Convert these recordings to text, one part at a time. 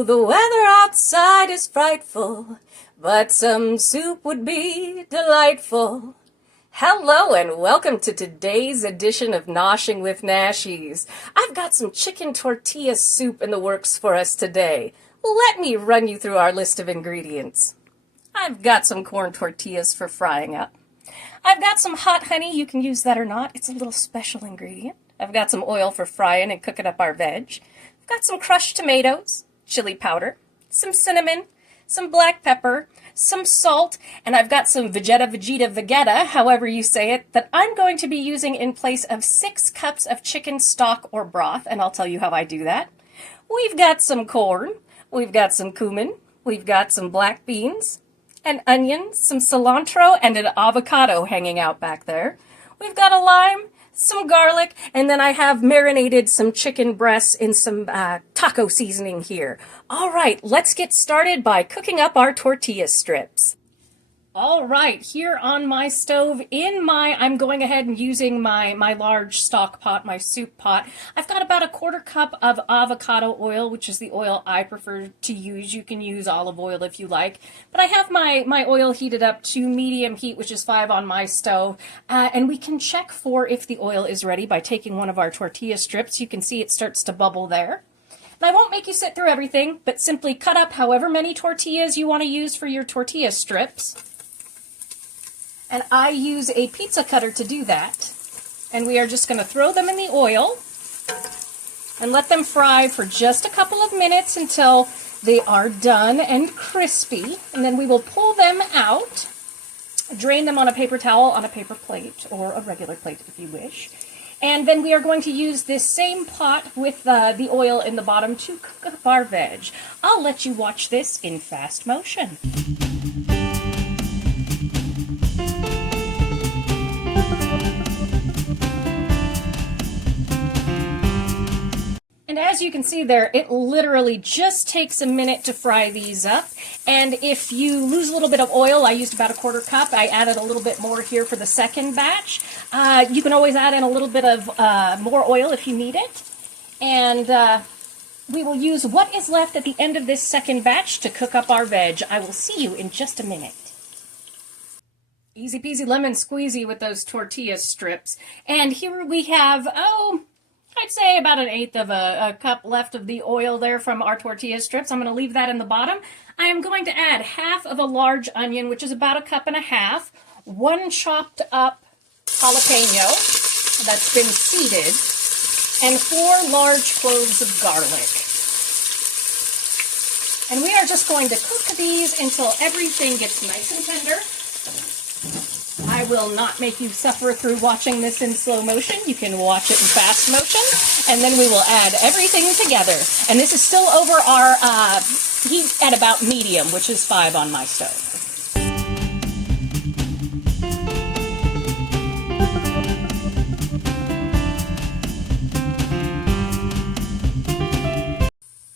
Oh, the weather outside is frightful, but some soup would be delightful. Hello and welcome to today's edition of Noshing with Nashies. I've got some chicken tortilla soup in the works for us today. Let me run you through our list of ingredients. I've got some corn tortillas for frying up. I've got some hot honey. You can use that or not. It's a little special ingredient. I've got some oil for frying and cooking up our veg. I've got some crushed tomatoes, chili powder, some cinnamon, some black pepper, some salt, and I've got some Vegeta, however you say it, that I'm going to be using in place of 6 cups of chicken stock or broth, and I'll tell you how I do that. We've got some corn, we've got some cumin, we've got some black beans, an onion, some cilantro, and an avocado hanging out back there. We've got a lime, some garlic, and then I have marinated some chicken breasts in some taco seasoning here. All right, let's get started by cooking up our tortilla strips. All right, here on my stove, I'm going ahead and using my large stock pot, my soup pot. I've got about a 1/4 cup of avocado oil, which is the oil I prefer to use. You can use olive oil if you like. But I have my oil heated up to medium heat, which is 5 on my stove. And we can check for if the oil is ready by taking one of our tortilla strips. You can see it starts to bubble there. And I won't make you sit through everything, but simply cut up however many tortillas you want to use for your tortilla strips. And I use a pizza cutter to do that. And we are just going to throw them in the oil and let them fry for just a couple of minutes until they are done and crispy. And then we will pull them out, drain them on a paper towel, on a paper plate, or a regular plate if you wish. And then we are going to use this same pot with the oil in the bottom to cook up our veg. I'll let you watch this in fast motion. And as you can see there, it literally just takes a minute to fry these up. And if you lose a little bit of oil, I used about a 1/4 cup. I added a little bit more here for the second batch. You can always add in a little bit of more oil if you need it. And we will use what is left at the end of this second batch to cook up our veg. I will see you in just a minute. Easy peasy lemon squeezy with those tortilla strips. And here we have, I'd say about 1/8 of a cup left of the oil there from our tortilla strips. I'm going to leave that in the bottom. I am going to add 1/2 of a large onion, which is about 1.5 cups, 1 chopped up jalapeno that's been seeded, and 4 large cloves of garlic. And we are just going to cook these until everything gets nice and tender. I will not make you suffer through watching this in slow motion. You can watch it in fast motion, and then we will add everything together. And this is still over our heat at about medium, which is 5 on my stove.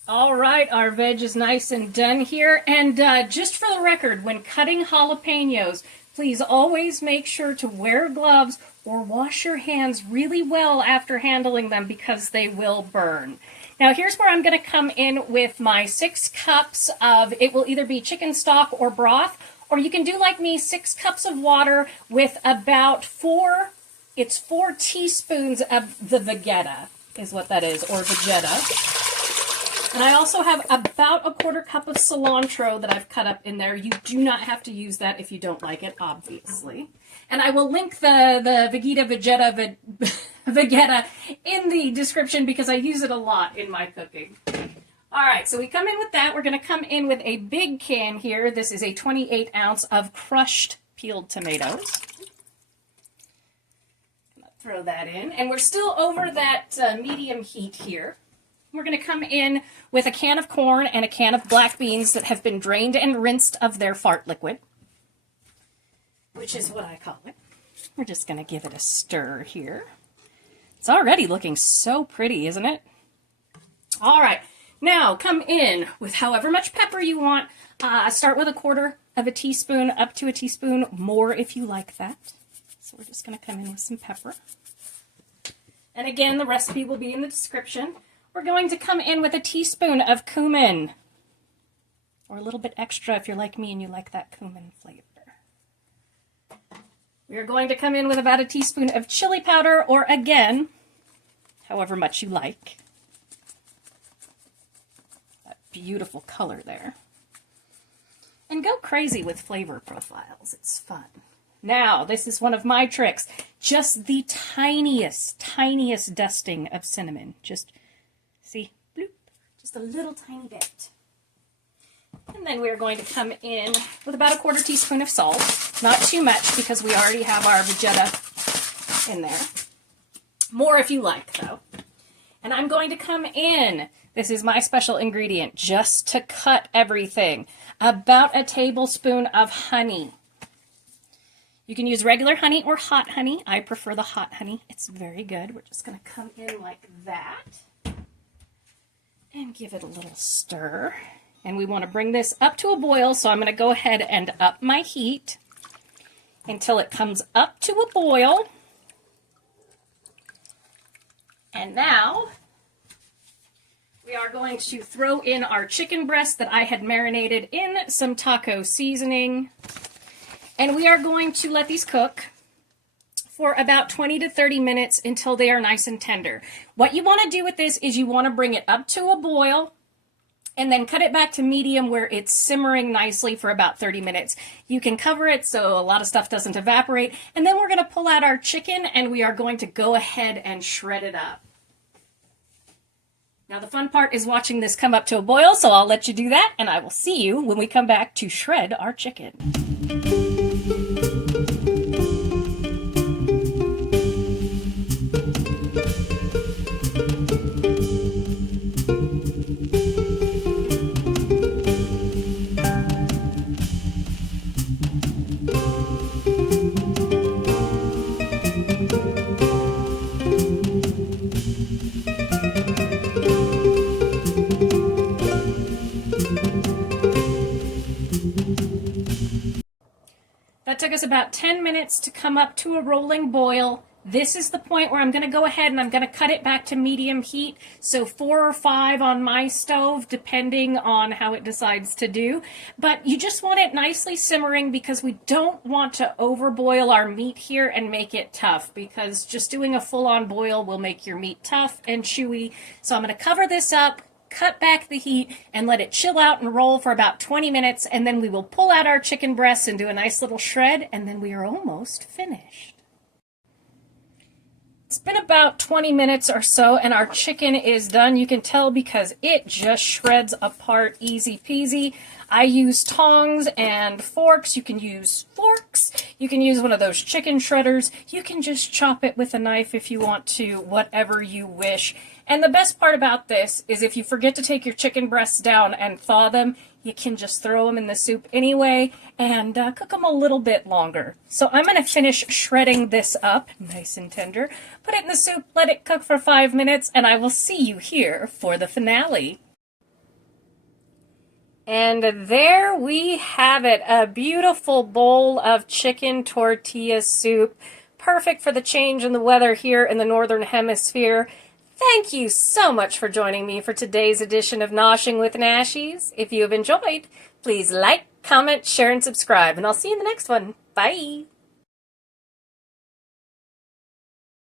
All right, our veg is nice and done here. And just for the record, when cutting jalapenos, please always make sure to wear gloves or wash your hands really well after handling them because they will burn. Now here's where I'm going to come in with my 6 cups of, it will either be chicken stock or broth, or you can do like me, 6 cups of water with about 4 teaspoons of the Vegeta, is what that is, or Vegeta. And I also have about a 1/4 cup of cilantro that I've cut up in there. You do not have to use that if you don't like it, obviously. And I will link the Vegeta in the description because I use it a lot in my cooking. All right, so we come in with that. We're going to come in with a big can here. This is a 28 ounce of crushed peeled tomatoes. Throw that in. And we're still over that medium heat here. We're going to come in with a can of corn and a can of black beans that have been drained and rinsed of their fart liquid, which is what I call it. We're just going to give it a stir here. It's already looking so pretty, isn't it? All right, now come in with however much pepper you want. Start with 1/4 of a teaspoon up to a teaspoon, more if you like that. So we're just going to come in with some pepper. And again, the recipe will be in the description. We're going to come in with a teaspoon of cumin. or a little bit extra if you're like me and you like that cumin flavor. We're going to come in with about a teaspoon of chili powder, or again, however much you like. That beautiful color there. And go crazy with flavor profiles. It's fun. Now, this is one of my tricks. Just the tiniest, tiniest dusting of cinnamon. Just, see, bloop, just a little tiny bit. And then we're going to come in with about a 1/4 teaspoon of salt. Not too much because we already have our Vegeta in there. More if you like, though. And I'm going to come in, this is my special ingredient, just to cut everything, about a tablespoon of honey. You can use regular honey or hot honey. I prefer the hot honey. It's very good. We're just going to come in like that and give it a little stir. And we want to bring this up to a boil, so I'm going to go ahead and up my heat until it comes up to a boil. And now we are going to throw in our chicken breast that I had marinated in some taco seasoning. And we are going to let these cook for about 20 to 30 minutes until they are nice and tender. What you want to do with this is you want to bring it up to a boil and then cut it back to medium where it's simmering nicely for about 30 minutes. You can cover it so a lot of stuff doesn't evaporate. And then we're going to pull out our chicken and we are going to go ahead and shred it up. Now the fun part is watching this come up to a boil, so I'll let you do that, and I will see you when we come back to shred our chicken. That took us about 10 minutes to come up to a rolling boil. This is the point where I'm going to go ahead and I'm going to cut it back to medium heat. So 4 or 5 on my stove, depending on how it decides to do. But you just want it nicely simmering because we don't want to overboil our meat here and make it tough, because just doing a full-on boil will make your meat tough and chewy. So I'm going to cover this up, cut back the heat, and let it chill out and roll for about 20 minutes, and then we will pull out our chicken breasts and do a nice little shred, and then we are almost finished. It's been about 20 minutes or so, and our chicken is done. You can tell because it just shreds apart easy peasy. I use tongs and forks. You can use forks. You can use one of those chicken shredders. You can just chop it with a knife if you want to, whatever you wish. And the best part about this is if you forget to take your chicken breasts down and thaw them, you can just throw them in the soup anyway and cook them a little bit longer. So I'm going to finish shredding this up, nice and tender, put it in the soup, let it cook for 5 minutes, and I will see you here for the finale. And there we have it, a beautiful bowl of chicken tortilla soup, perfect for the change in the weather here in the Northern Hemisphere. Thank you so much for joining me for today's edition of Noshing with Nashies. If you have enjoyed, please like, comment, share, and subscribe, and I'll see you in the next one. Bye!